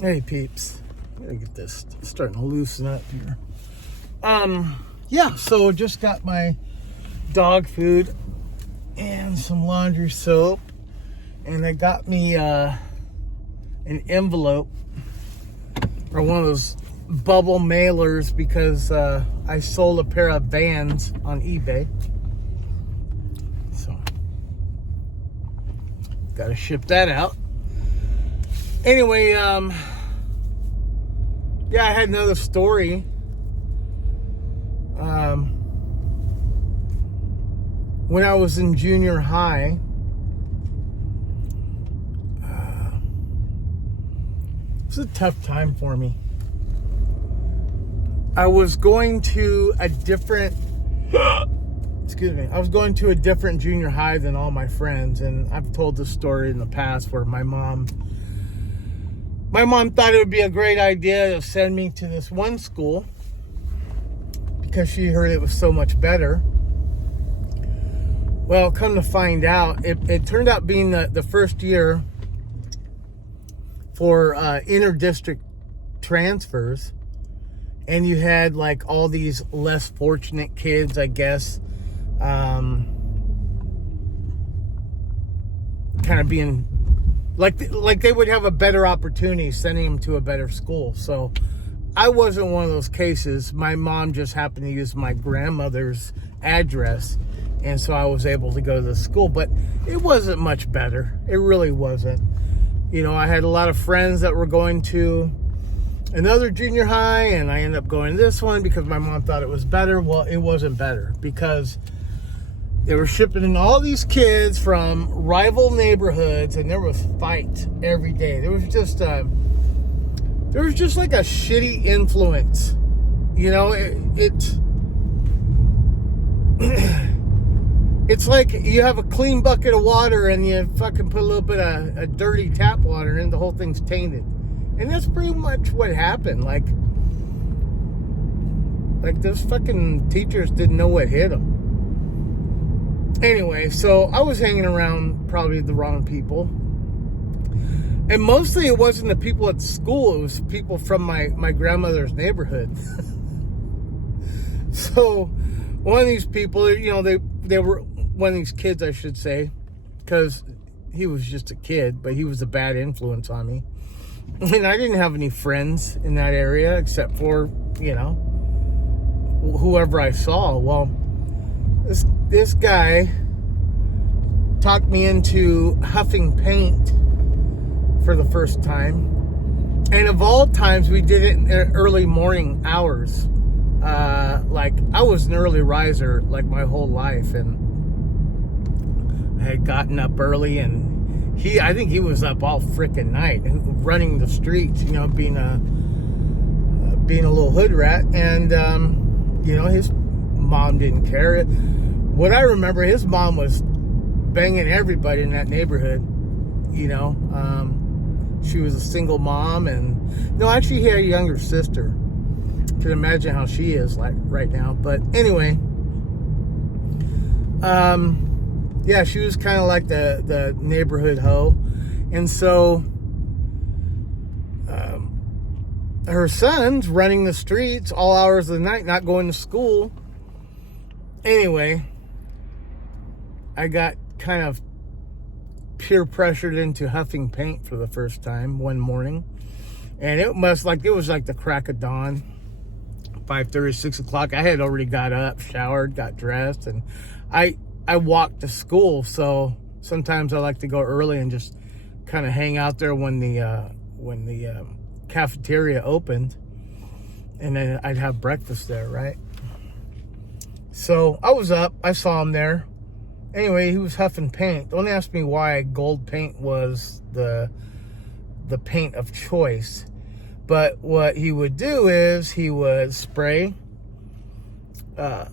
Hey peeps, gotta get this starting to loosen up here. Yeah, so just got my dog food and some laundry soap, and they got me an envelope or one of those bubble mailers because I sold a pair of Vans on eBay. So gotta ship that out. Anyway, yeah, I had another story. When I was in junior high, it was a tough time for me. I was going to a different, I was going to a different junior high than all my friends, and I've told this story in the past where my mom thought it would be a great idea to send me to this one school because she heard it was so much better. Well, come to find out, it turned out being the first year for inter-district transfers, and you had like all these less fortunate kids, I guess, kind of being like they would have a better opportunity sending them to a better school. So I wasn't one of those cases. My mom just happened to use my grandmother's address, and so I was able to go to the school. But it wasn't much better. It really wasn't. You know, I had a lot of friends that were going to another junior high, and I ended up going to this one because my mom thought it was better. Well, it wasn't better because they were shipping in all these kids from rival neighborhoods, and there was fight every day. There was just like a shitty influence. You know, it's like you have a clean bucket of water and you fucking put a little bit of a dirty tap water in, the whole thing's tainted. And that's pretty much what happened. Like those fucking teachers didn't know what hit them. Anyway, so I was hanging around probably the wrong people. And mostly it wasn't the people at school, it was people from my grandmother's neighborhood. So one of these people, you know, they were one of these kids, I should say, because he was just a kid, but he was a bad influence on me. And I didn't have any friends in that area except for, you know, whoever I saw. Well, this guy talked me into huffing paint for the first time. And of all times, we did it in early morning hours. Like, I was an early riser, like, my whole life. And I had gotten up early, and I think he was up all frickin' night and running the streets, you know, being a little hood rat. And, you know, his mom didn't care. What I remember, his mom was banging everybody in that neighborhood, you know. She was a single mom, and no, actually he had a younger sister. Can imagine how she is like right now. But anyway, yeah, she was kind of like the neighborhood hoe. And so her son's running the streets all hours of the night, not going to school. Anyway, I got kind of peer pressured into huffing paint for the first time one morning. And it was like the crack of dawn, 5:30, 6 o'clock. I had already got up, showered, got dressed, and I walked to school. So sometimes I like to go early and just kind of hang out there when the cafeteria opened, and then I'd have breakfast there, right? So I was up, I saw him there. Anyway, he was huffing paint. Don't ask me why gold paint was the paint of choice. But what he would do is he would spray the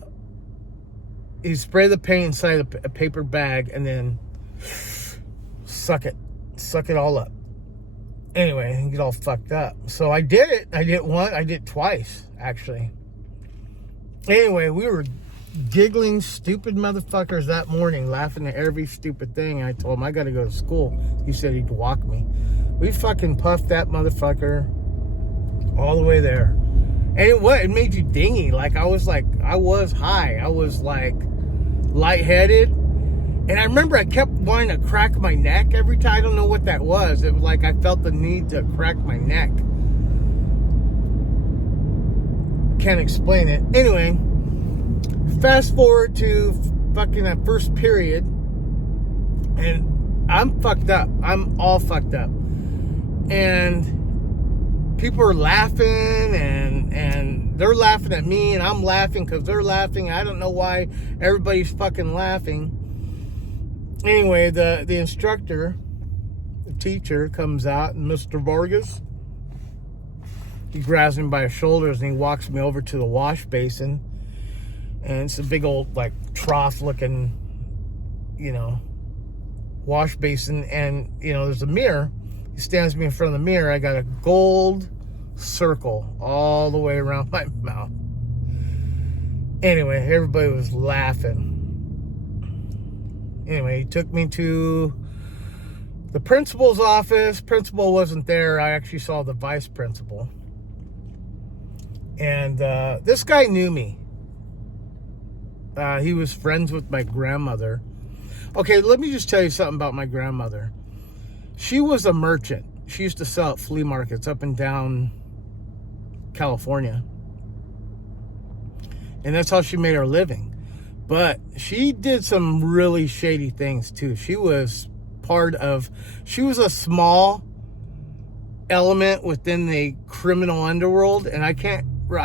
paint inside a paper bag and then suck it all up. Anyway, and get all fucked up. So I did it. I did it twice, actually. Anyway, we were giggling stupid motherfuckers that morning, laughing at every stupid thing. I told him I got to go to school. He said he'd walk me. We fucking puffed that motherfucker all the way there. And it made you dingy. Like, I was high. I was like lightheaded. And I remember I kept wanting to crack my neck every time. I don't know what that was. It was like I felt the need to crack my neck. Can't explain it. Anyway, fast forward to fucking that first period. And I'm fucked up. I'm all fucked up. And people are laughing and they're laughing at me and I'm laughing because they're laughing. I don't know why everybody's fucking laughing. Anyway, the instructor, the teacher comes out, and Mr. Vargas, he grabs me by the shoulders and he walks me over to the wash basin. And it's a big old like trough looking, wash basin. And, there's a mirror. He stands me in front of the mirror. I got a gold circle all the way around my mouth. Anyway, everybody was laughing. Anyway, he took me to the principal's office. Principal wasn't there. I actually saw the vice principal. And this guy knew me. He was friends with my grandmother. Okay, let me just tell you something about my grandmother. She was a merchant. She used to sell at flea markets up and down California. And that's how she made her living. But she did some really shady things too. She was a small element within the criminal underworld. And I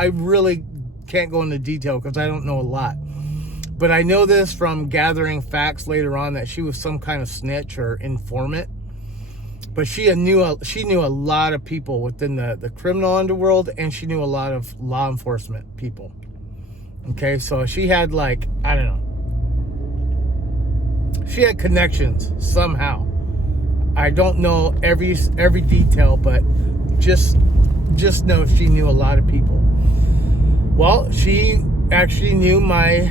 really can't go into detail because I don't know a lot. But I know this from gathering facts later on that she was some kind of snitch or informant. But she knew a lot of people within the criminal underworld, and she knew a lot of law enforcement people. Okay, so she had she had connections somehow. I don't know every detail, but just know she knew a lot of people. Well, she actually knew my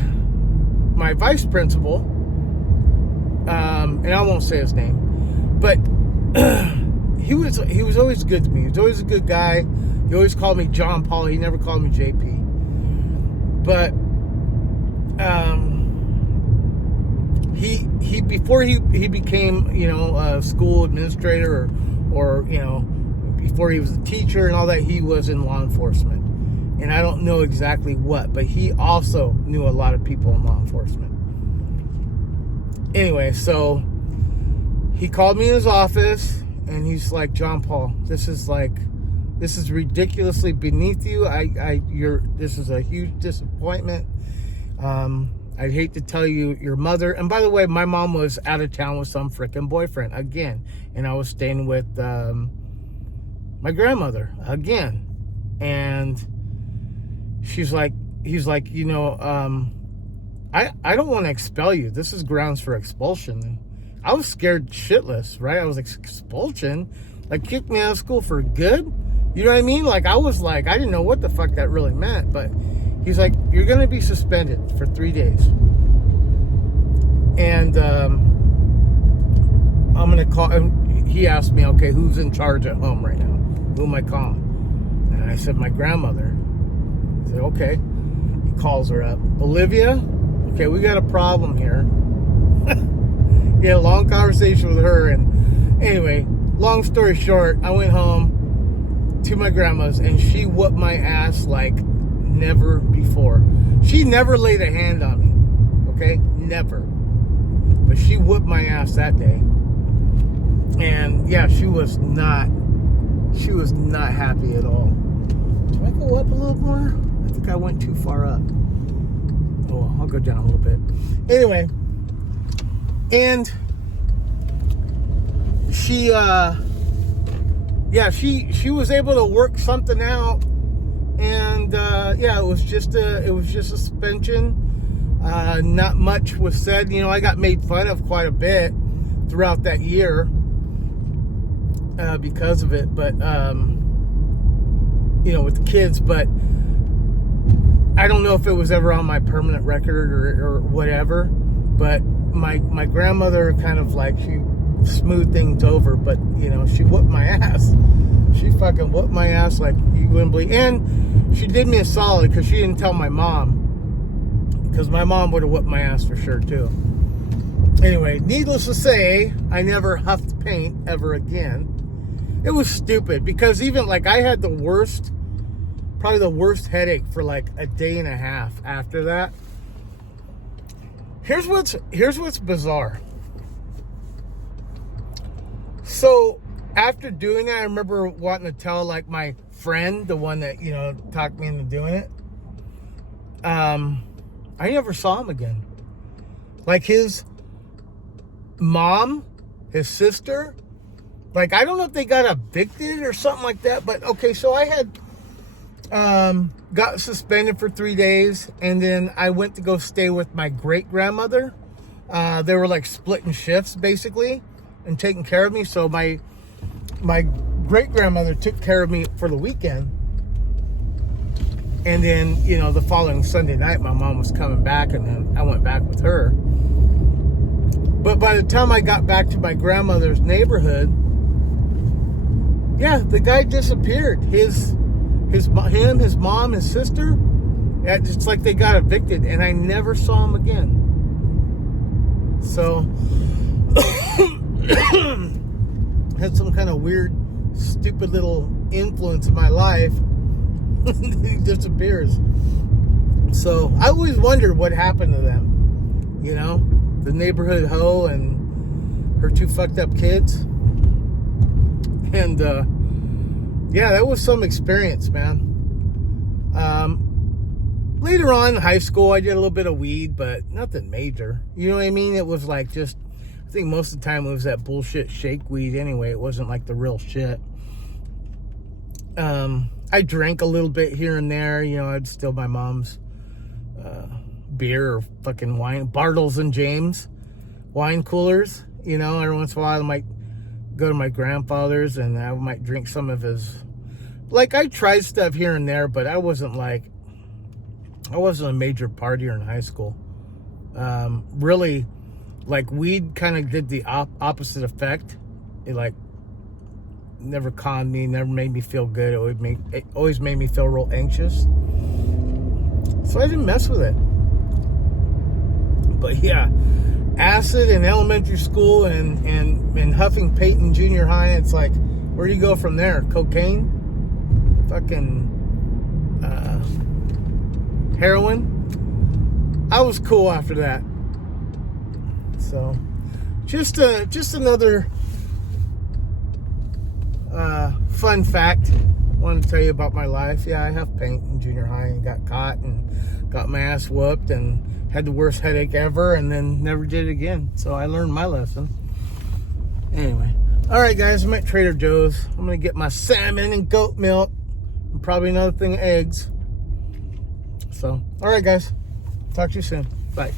vice principal, and I won't say his name, but he was always good to me. He was always a good guy. He always called me John Paul. He never called me JP. But he before he became a school administrator or before he was a teacher and all that, he was in law enforcement. And I don't know exactly what, but he also knew a lot of people in law enforcement. Anyway, so he called me in his office and he's like, John Paul, this is ridiculously beneath you. This is a huge disappointment. I'd hate to tell you, your mother, and by the way, my mom was out of town with some frickin' boyfriend again, and I was staying with my grandmother again, and he's like, I don't want to expel you. This is grounds for expulsion. I was scared shitless, right? I was like, expulsion? Like, kick me out of school for good? You know what I mean? Like, I didn't know what the fuck that really meant, but he's like, you're going to be suspended for 3 days. And I'm going to call, and he asked me, okay, who's in charge at home right now? Who am I calling? And I said, my grandmother. He said, okay. He calls her up. Olivia, okay, we got a problem here. He had a long conversation with her, and anyway, long story short, I went home to my grandma's, and she whooped my ass like never before. She never laid a hand on me, okay? Never. But she whooped my ass that day. And yeah, she was not happy at all. Can I go up a little more? I think I went too far up. Oh, I'll go down a little bit. Anyway, and she was able to work something out, and it was just a suspension. Not much was said. I got made fun of quite a bit throughout that year because of it, but with the kids. But I don't know if it was ever on my permanent record or whatever. But my grandmother kind of like, smooth things over, but you know, she whooped my ass. She fucking whooped my ass like you wouldn't believe. And she did me a solid because she didn't tell my mom, because my mom would have whooped my ass for sure too. Anyway, needless to say, I never huffed paint ever again. It was stupid because even like I had probably the worst headache for like a day and a half after that. Here's what's bizarre. So after doing that, I remember wanting to tell like my friend, the one that, you know, talked me into doing it. I never saw him again. Like his mom, his sister, like I don't know if they got evicted or something like that, but okay, so I had got suspended for 3 days, and then I went to go stay with my great-grandmother. They were like splitting shifts basically and taking care of me. So my great-grandmother took care of me for the weekend, and then, you know, the following Sunday night my mom was coming back, and then I went back with her. But by the time I got back to my grandmother's neighborhood, yeah, the guy disappeared. His mom, his sister, it's like they got evicted, and I never saw him again. So had some kind of weird, stupid little influence in my life. He disappears. So I always wondered what happened to them. You know, the neighborhood hoe and her 2 fucked up kids. And yeah, that was some experience, man. Later on in high school, I did a little bit of weed, but nothing major. You know what I mean? It was like just, I think most of the time it was that bullshit shake weed anyway. It wasn't like the real shit. I drank a little bit here and there. You know, I'd steal my mom's beer or fucking wine. Bartles and James wine coolers. You know, every once in a while I might go to my grandfather's and I might drink some of his. Like, I tried stuff here and there, but I wasn't a major partier in high school. Really, like, weed kind of did the opposite effect. It, like, never calmed me, never made me feel good. It always made me feel real anxious. So I didn't mess with it. But, yeah, acid in elementary school and huffing paint in junior high, it's like, where do you go from there? Cocaine? Fucking heroin. I was cool after that. So just another fun fact I wanted to tell you about my life. Yeah, I have paint in junior high and got caught and got my ass whooped and had the worst headache ever, and then never did it again. So I learned my lesson. Anyway, all right guys, I'm at Trader Joe's. I'm gonna get my salmon and goat milk. And probably another thing of eggs. So, all right, guys. Talk to you soon. Bye.